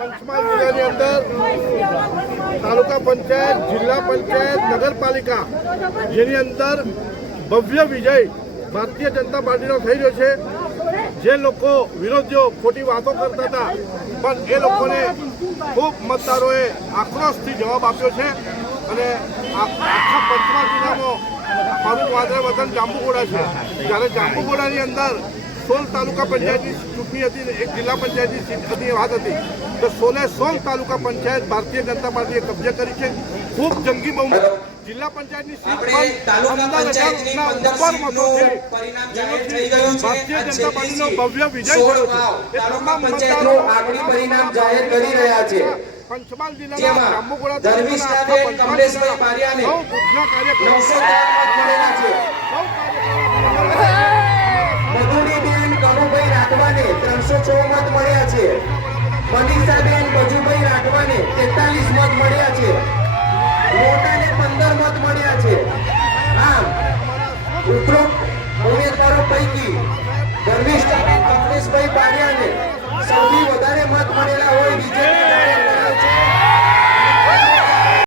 પંચમહાલ જિલ્લાની અંદર તાલુકા પંચાયત, જિલ્લા પંચાયત, નગરપાલિકા જેની અંદર ભવ્ય વિજય ભારતીય જનતા પાર્ટીનો થઈ રહ્યો છે। જે લોકો વિરોધીઓ ખોટી વાતો કરતા હતા પણ એ લોકોને ખૂબ મતદારોએ આક્રોશથી જવાબ આપ્યો છે અને આખા પંચમહાલ જિલ્લામાં મારું વાદળ વતન જાંબુઘોડા છે। જ્યારે જાંબુઘોડાની અંદર 16 તાલુકા પંચાયતની ચૂંટણી હતી, એક જિલ્લા પંચાયતની સીટ હતી વાત હતી, તો 16 તાલુકા પંચાયત ભારતીય જનતા પાર્ટીએ કબજે કરી છે। ખૂબ જંગી બહુમત જિલ્લા પંચાયતની સીટ પણ 15,000ના ઉપર મતો છે। ભારતીય જનતા પાર્ટીનો ભવ્ય વિજય થયો છે। એ તમામ મતદારો આગળ પરિણામ જાહેર કરી રહ્યા છે। પંચમહાલ જિલ્લાના જાંબુઘોડા કમલેશભાઈ બારિયાને 306 મત મળ્યા છે। મનીષાબેન બજુભાઈ રાઠવાને 43 મત મળ્યા છે। મોટાને 15 મત મળ્યા છે। આમ ઉપરોક્ત ઉમેદવારો પૈકી ધર્મિષ્ઠાબેન કમલેશભાઈ બારિયાને